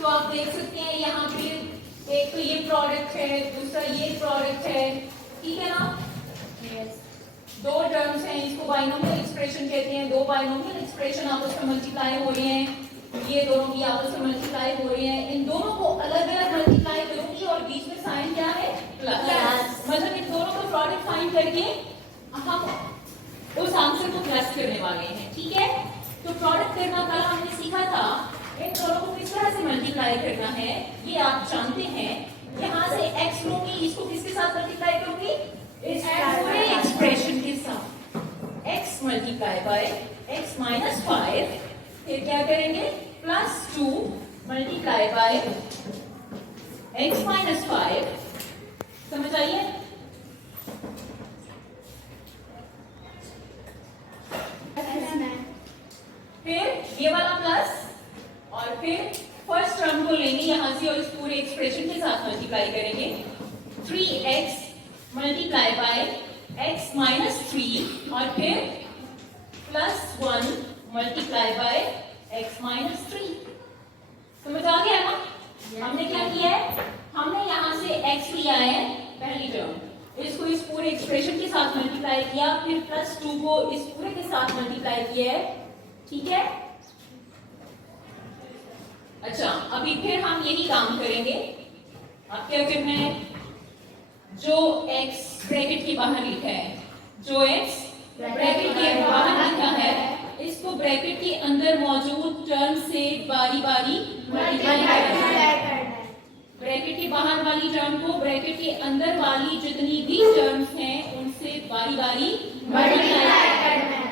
तो आप देख सकते हैं यहाँ पे एक तो ये प्रोडक्ट है, दूसरा ये प्रोडक्ट है, ठीक है ना। दो टर्म्स हैं, इसको बाइनोमियल एक्सप्रेशन कहते हैं। दो बाइनोमियल एक्सप्रेशन आपस में मल्टीप्लाई हो रहे हैं, ये दोनों की आपस में मल्टीप्लाई हो रहे हैं। इन दोनों को अलग अलग मल्टीप्लाई करूंगी और बीच में साइन क्या है, प्लस। मतलब इन दोनों का प्रोडक्ट फाइंड करके हम उस आंसर को प्लस करने वाले हैं, ठीक है। तो प्रोडक्ट करना कल हमने सीखा था, इन दोनों को किस तरह से मल्टीप्लाई करना है ये आप जानते हैं। यहाँ से x लूंगी, इसको किसके साथ मल्टीप्लाई करूंगी, इस पूरे एक्सप्रेशन के साथ। x multiply by x minus 5, फिर क्या करेंगे, plus 2 multiply by x minus 5। समझ आइए। फिर ये वाला प्लस और फिर फर्स्ट टर्म को लेंगे यहां से और इस पूरे एक्सप्रेशन के साथ मल्टीप्लाई करेंगे। 3x multiply by x minus 3 और फिर plus 1 multiply by x minus 3। समझ आ गया ना। हमने क्या किया है, हमने यहाँ से x लिया है पहली टर्म, इसको इस पूरे एक्सप्रेशन के साथ मल्टीप्लाई किया, फिर प्लस 2 को इस पूरे के साथ मल्टीप्लाई किया है, ठीक है। अच्छा, अभी फिर हम यही काम करेंगे। अब क्या करना है, जो x ब्रैकेट के बाहर लिखा है, जो x ब्रैकेट के बाहर लिखा है, इसको ब्रैकेट के अंदर मौजूद टर्म से बारी बारी मल्टीप्लाई करना है। ब्रैकेट के बाहर वाली टर्म को ब्रैकेट के अंदर वाली जितनी भी टर्म्स हैं उनसे बारी बारी मल्टीप्लाई करना है।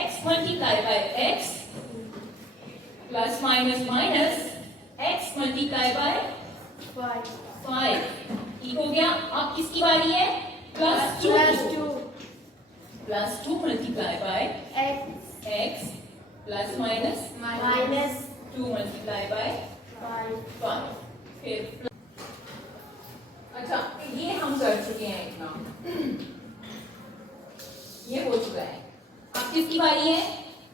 x multiply by x plus minus minus x multiply bye 5, ठीक हो गया। अब किसकी बारी है, plus 2 plus 2 multiply by x plus minus 2 multiply by 5। फिर अच्छा, ये हम कर चुके हैं इतना, ये हो चुका है। अब किसकी बारी है,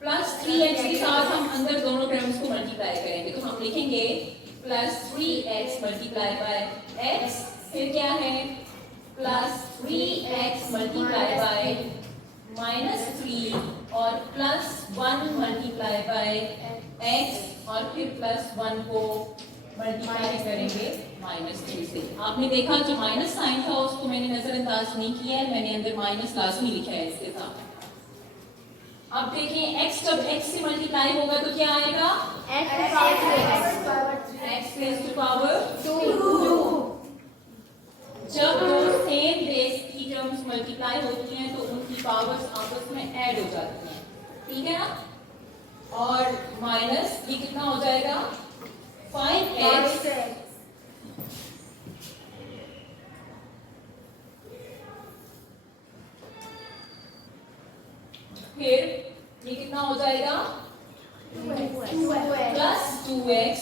प्लस 3x के साथ हम अंदर दोनों टर्म्स को मल्टीप्लाई करेंगे। तो हम लिखेंगे plus 3x multiply by x, फिर क्या है, plus 3x multiply by minus 3 और प्लस 1 मल्टीप्लाई बाय x और फिर प्लस 1 को मल्टीप्लाई करेंगे माइनस 3 से। आपने देखा जो माइनस साइन था उसको मैंने नजरअंदाज नहीं किया है, मैंने अंदर माइनस लाजमी लिखा है इसके साथ। अब देखिए x जब x से मल्टीप्लाई होगा तो क्या आएगा, x रेज़ टू पावर 2। जब दो सेम बेस की टर्म्स मल्टीप्लाई होती हैं तो उनकी पावर्स आपस में ऐड हो जाती हैं, ठीक है ना। और माइनस ये कितना हो जाएगा, 5x फिर ये कितना हो जाएगा, प्लस 2x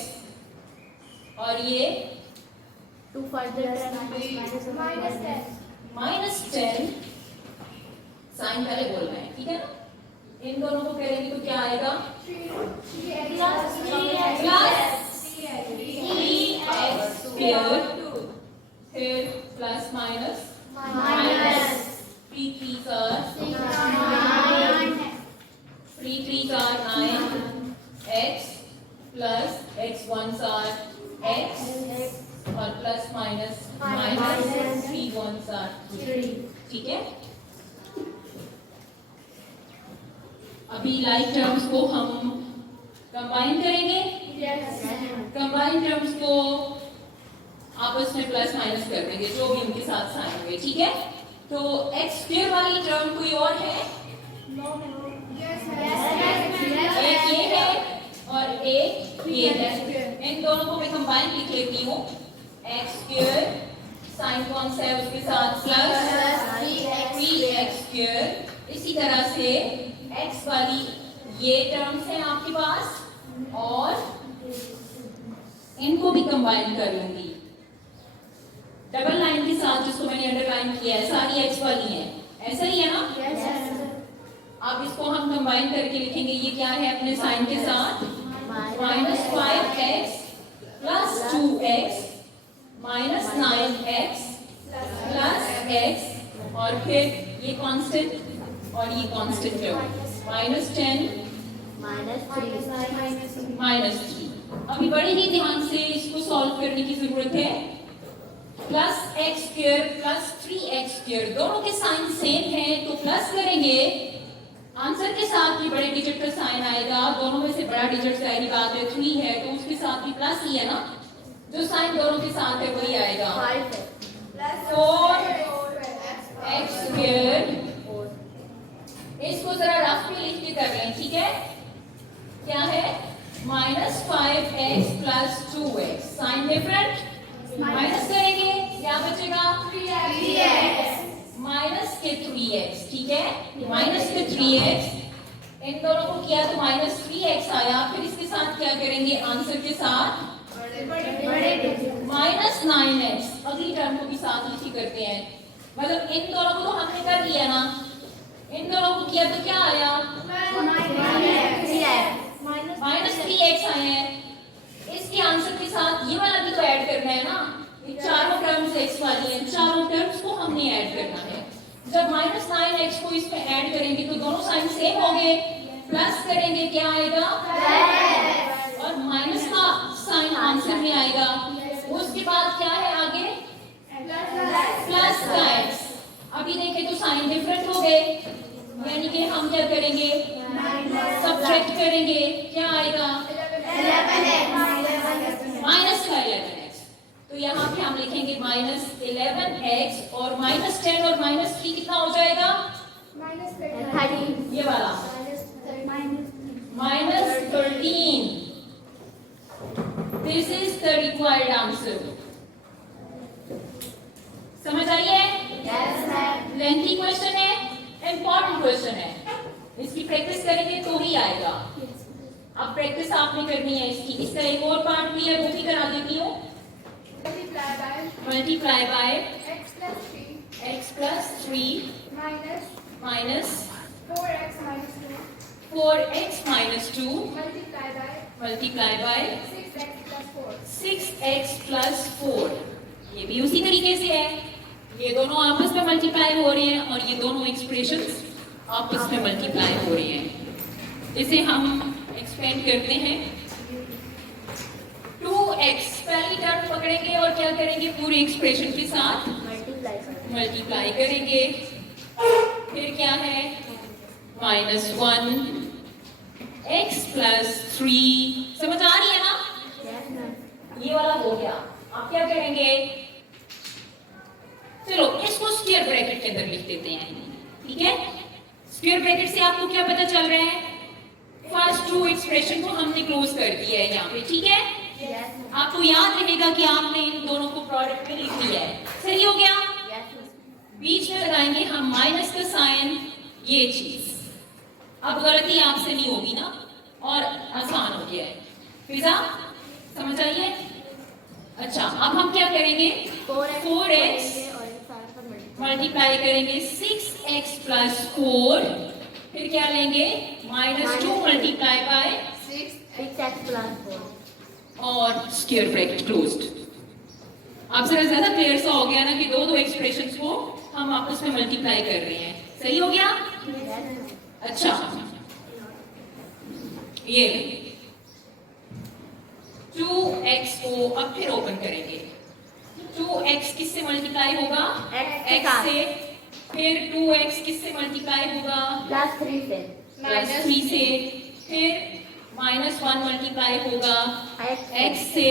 और ये माइनस 10। साइन पहले बोलना है, ठीक है ना। इन दोनों को करेंगे तो क्या आएगा, प्लस 3x फिर plus minus 3 3s are 9, x plus x 1s are x और प्लस माइनस 3 1s are 3, ठीक है। अभी लाइक टर्म्स को हम कंबाइन करेंगे, कंबाइन टर्म्स को आपस में प्लस माइनस कर देंगे जो भी उनके साथ साइन हुए, ठीक है। तो x स्क्वायर वाली टर्म कोई और है, एक ये है और एक ये है। इन दोनों को मैं कंबाइन लिख लेती हूँ, x स्क्वायर साइन कौन सा है उसके साथ प्लस 3x स्क्वायर। इसी तरह से x वाली ये टर्म्स हैं आपके पास और इनको भी कंबाइन कर लूंगी डबल लाइन के साथ जिसको मैंने अंडरलाइन किया है, सारी x वाली है, ऐसा ही है ना। अब इसको हम कंबाइन करके लिखेंगे, ये क्या है अपने साइन के साथ, -5x 2x minus 9x plus x और फिर ये कांस्टेंट और ये कांस्टेंट टर्म -10 -3। अभी बड़े ही ध्यान से इसको सॉल्व करने की जरूरत है। Plus x square plus 3x square दोनों के साइन सेम है तो प्लस करेंगे, आंसर के साथ भी बड़े डिजिट का साइन आएगा। दोनों में से बड़ा डिजिट जाहिर बात है 3 है तो उसके साथ भी प्लस ही है ना, जो साइन दोनों के साथ है वही आएगा। 4x स्क्वायर, इसको जरा रफ में लिख के कर लें, ठीक है। क्या है -5x plus 2x, sign different, minus करेंगे क्या बचेगा 3x माइनस के 3x, ठीक है। माइनस के 3x, इन दोनों को किया तो -3x आया। फिर इसके साथ क्या करेंगे, आंसर के साथ -9x, अगली टर्म को भी साथ लिखी करते हैं। मतलब इन दोनों को तो हमने कर लिया ना, इन दोनों को किया तो क्या आया -3x आए हैं। इसके आंसर के साथ ये वाला भी तो ऐड करना है ना, ये चारों टर्म्स x वाली हैं, चारों टर्म्स को हमने ऐड करना है। जब -9x को इसमें ऐड करेंगे तो दोनों साइन सेम होंगे, प्लस करेंगे क्या आएगा और माइनस का साइन आंसर में आएगा। उसके बाद क्या है आगे प्लस का x। अभी देखें तो साइन डिफरेंट हो गए, यानी कि हम क्या करेंगे सब्ट्रैक्ट करेंगे, क्या आएगा माइनस का 11x। तो यहाँ पे हम लिखेंगे -11x और -10 और -3 कितना हो जाएगा ये वाला -13। This is the required answer. समझ आई है? लेंथी क्वेश्चन है, इंपॉर्टेंट क्वेश्चन है, इसकी प्रैक्टिस करेंगे तो ही आएगा। अब प्रैक्टिस आपने करनी है इसकी। इसका एक और पार्ट भी है, वो भी करा देती हूँ। Multiply by x plus 3 minus 4x minus 2 multiply by 6x plus 4। ये भी उसी तरीके से है, ये दोनों आपस में मल्टीप्लाई हो रहे हैं और ये दोनों एक्सप्रेशंस आपस में मल्टीप्लाई हो रही हैं। इसे हम एक्सपेंड करते हैं। 2x पहली टर्म पकड़ेंगे और क्या करेंगे, पूरे एक्सप्रेशन के साथ मल्टीप्लाई करेंगे। फिर क्या है -1 x प्लस 3, समझ आ रही है ना? ये वाला हो गया। आप क्या करेंगे, चलो इसको स्क्वायर ब्रैकेट के अंदर लिख देते हैं, ठीक है। स्क्वायर ब्रैकेट से आपको क्या पता चल रहा है, फर्स्ट 2 एक्सप्रेशन को हमने क्लोज कर दिया है यहाँ पे, ठीक है। आपको याद रहेगा कि आपने इन दोनों को प्रोडक्ट में लिख दिया है, सही हो गया। बीच में लगाएंगे हम माइनस का साइन, ये चीज अब गलती आपसे नहीं होगी ना, और आसान हो गया है। फिजा समझ आइए। अच्छा अब हम क्या करेंगे, 4x मल्टीप्लाई करेंगे 6x प्लस 4, फिर क्या लेंगे -2 मल्टीप्लाई बाय 6x प्लस 4 और स्क्वायर ब्रैकेट क्लोज्ड। अब जरा ज्यादा क्लियर सा हो गया ना कि दो एक्सप्रेशंस को हम आपस में मल्टीप्लाई कर रहे हैं, सही हो गया। अच्छा ये 2x को अब फिर ओपन करेंगे। 2x किससे मल्टीप्लाई होगा, x से, फिर 2x किससे मल्टीप्लाई होगा +3 से, +3 से, फिर -1 मल्टीप्लाई होगा x से,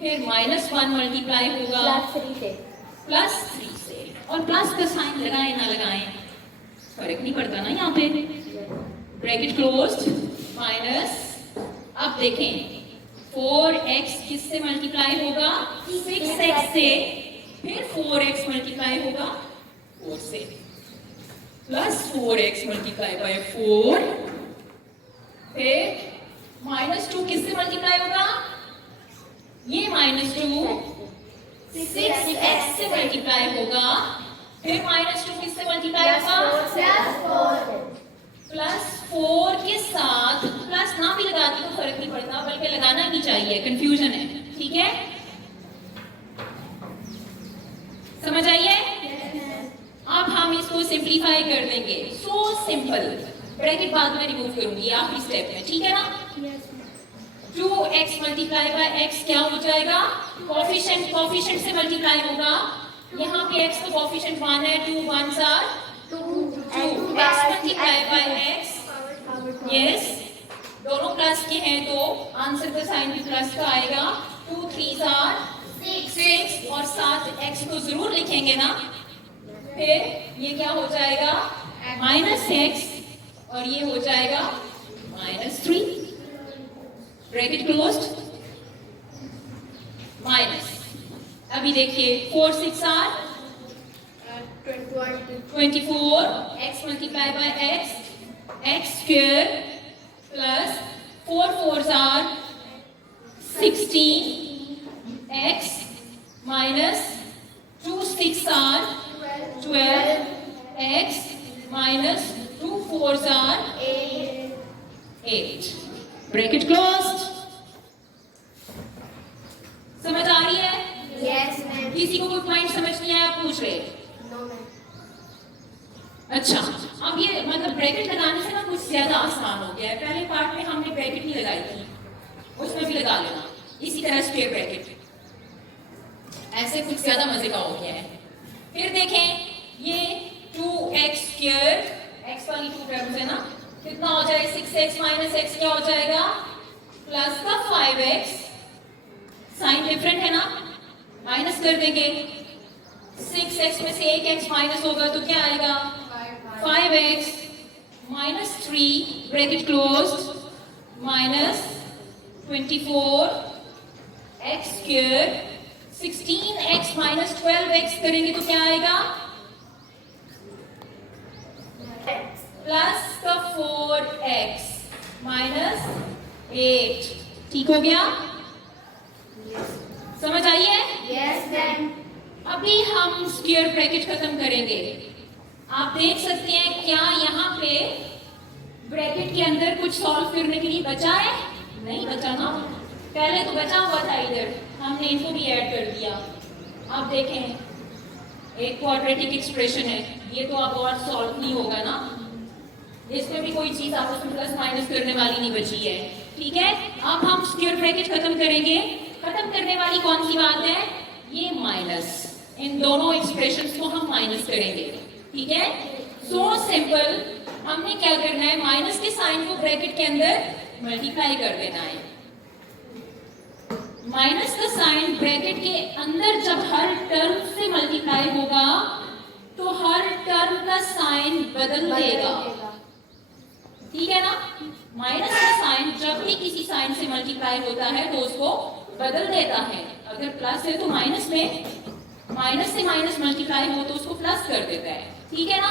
फिर -1 मल्टीप्लाई होगा +3 से, +3 से। और प्लस का साइन लगाएं ना लगाएं फर्क नहीं पड़ता ना यहाँ पे। ब्रैकेट क्लोज्ड माइनस, अब देखें 4x किससे मल्टीप्लाई होगा 6x से, फिर 4x मल्टीप्लाई होगा 4 से, प्लस 4x मल्टीप्लाई बाय 4, फिर -2 किससे मल्टीप्लाई होगा, ये -2 6x से मल्टीप्लाई होगा, फिर -2 किससे मल्टीप्लाई होगा +4 के साथ, प्लस ना भी लगाती तो फर्क नहीं पड़ता, बल्कि लगाना ही चाहिए, कंफ्यूजन है, ठीक है। सिंप्लीफाई कर देंगे। So simple. ब्रैकेट बाद में रिमूव करूंगी आखिरी स्टेप में, ठीक है ना? 2x मल्टीप्लाई बाय x क्या हो जाएगा? कोफिशिएंट से मल्टीप्लाई होगा। यहाँ पे x का कोफिशिएंट 1 है, 2 1s are 2 x multiply by x, yes दोनों प्लस के हैं तो आंसर का साइन भी प्लस का आएगा। 2 3s आर 6 और साथ x को जरूर लिखेंगे ना। फिर ये क्या हो जाएगा? -x और ये हो जाएगा -3। Bracket closed. माइनस, अभी देखिए 4 6 are 24 x multiply by x square plus 4 4s are 16 x minus 2 6 are 12 x minus 2 4s are 8। Bracket closed. समझ आ रही है? Yes, ma'am. किसी को कोई पॉइंट समझ नहीं आया आप पूछ रहे? No, ma'am. अच्छा, अब ये मतलब ब्रैकेट लगाने से ना कुछ ज्यादा आसान हो गया है। पहले पार्ट में हमने ब्रैकेट नहीं लगाई थी, उसमें भी लगा लेना। इसी तरह स्क्वायर ब्रैकेट, ऐसे कुछ ज्यादा मजे का हो गया है। फिर देखें ये 2x स्क्वायर, x वाली 2 टर्म्स है ना, कितना हो जाए? 6x माइनस x क्या हो जाएगा? प्लस का 5x, साइन डिफरेंट है ना, माइनस कर देंगे। 6x में से 1x माइनस होगा तो क्या आएगा? 5x minus 3 bracket closed minus 24 x square 16x minus 12x करेंगे तो क्या आएगा? प्लस का 4x माइनस 8। ठीक हो गया? समझ आई है? Yes, ma'am. अभी हम स्क्वायर ब्रैकेट खत्म करेंगे। आप देख सकते हैं क्या यहाँ पे ब्रैकेट के अंदर कुछ सॉल्व करने के लिए बचा है? नहीं बचा ना, पहले तो बचा हुआ था इधर, हमने इनको भी ऐड कर दिया। अब देखें एक क्वाड्रेटिक एक्सप्रेशन है, ये तो अब और सॉल्व नहीं होगा ना, इसमें भी कोई चीज आपस में प्लस माइनस करने वाली नहीं बची है। ठीक है, अब हम स्क्वायर ब्रैकेट खत्म करेंगे। खत्म करने वाली कौन सी बात है? ये माइनस, इन दोनों एक्सप्रेशंस को हम माइनस करेंगे। ठीक है, सो सिंपल। हमने क्या करना है? माइनस के साइन को ब्रैकेट के अंदर मल्टीप्लाई कर देना है। माइनस का साइन ब्रैकेट के अंदर जब हर टर्म से मल्टीप्लाई होगा तो हर टर्म का साइन बदल देगा। ठीक है ना? माइनस का साइन जब भी किसी साइन से मल्टीप्लाई होता है तो उसको बदल देता है। अगर प्लस है तो माइनस में, माइनस से माइनस मल्टीप्लाई हो तो उसको प्लस कर देता है। ठीक है ना?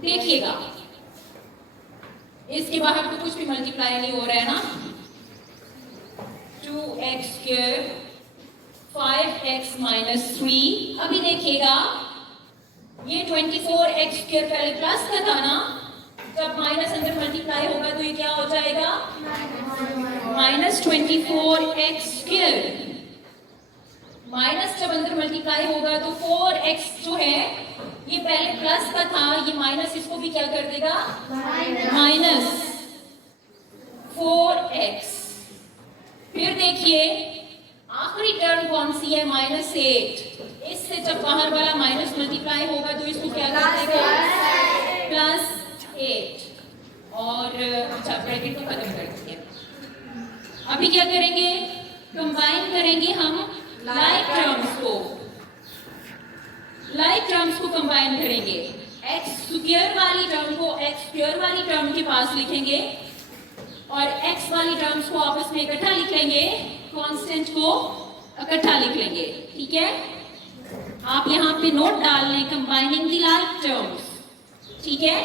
देखिएगा इसके बाहर तो कुछ भी मल्टीप्लाई नहीं हो रहा है ना। 2x square 5x minus 3। अभी देखिएगा ये 24x स्क्वायर पहले प्लस का था ना, जब माइनस अंदर मल्टीप्लाई होगा तो ये क्या हो जाएगा? Minus 24x square. माइनस जब अंदर मल्टीप्लाई होगा तो 4x जो है ये पहले प्लस का था, ये माइनस इसको भी क्या कर देगा? Minus 4x। फिर देखिए आखिरी टर्म कौन सी है? माइनस 8। इससे जब बाहर वाला माइनस मल्टीप्लाई होगा तो इसको क्या कर देगा? प्लस 8। और अच्छा ब्रैकेट को खत्म कर देंगे। अभी क्या करेंगे? कंबाइन करेंगे हम लाइक टर्म्स को कंबाइन करेंगे। x स्क्वायर वाली टर्म को x स्क्वायर वाली टर्म के पास लिखेंगे और x वाली टर्म्स को आपस में इकट्ठा लिख लेंगे, कांस्टेंट को इकट्ठा लिख लेंगे। ठीक है, आप यहाँ पे नोट डाल लें कंबाइनिंग द लाइक टर्म्स। ठीक है,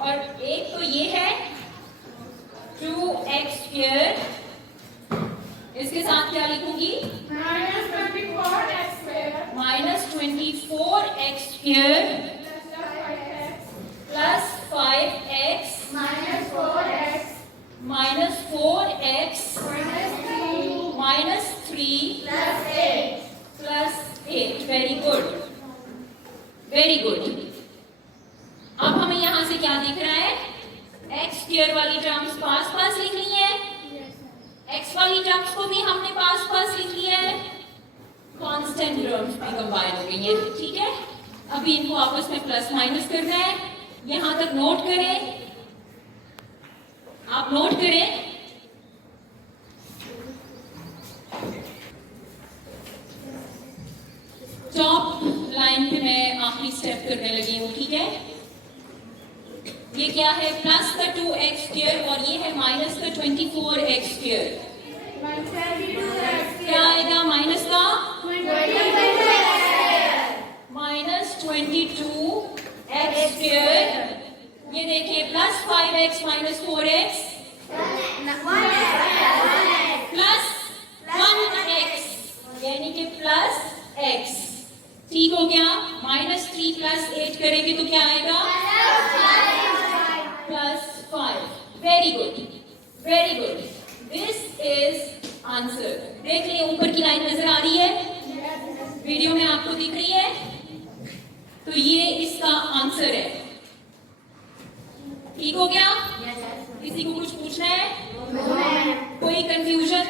और एक तो ये है 2x स्क्वायर, इसके साथ क्या लिखूंगी? Minus 24x square plus 5x minus 4x minus 3 plus 8। Very good, very good. अब क्या दिख रहा है? एक्स स्क्वायर वाली टर्म्स पास पास लिखनी है, एक्स वाली टर्म्स को भी हमने पास पास लिख लिया है, कांस्टेंट टर्म्स भी कंबाइन हो गई हैं, ठीक है। अभी इनको आपस में प्लस माइनस करना है, यहां तक नोट करें, आप नोट करें। टॉप लाइन पे मैं आखिरी स्टेप करने लगी हूँ, ठीक है। ये क्या है? प्लस का 2x स्क्वायर और ये है माइनस का 24x स्क्वायर। क्या आएगा माइनस का? Minus 22x square. ये देखिए plus 5x minus 4x plus 1x यानी कि प्लस x, ठीक हो गया। माइनस 3 प्लस 8 करेंगे तो क्या आएगा? Plus 5। Very good, very good, this is answer. देख लिए ऊपर की लाइन नजर आ रही है, वीडियो में आपको दिख रही है, तो ये इसका आंसर है, ठीक हो गया। किसी को कुछ पूछना है? कोई कंफ्यूजन?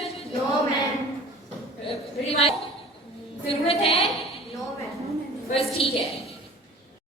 रिवाइज जरूरत है? बस ठीक है।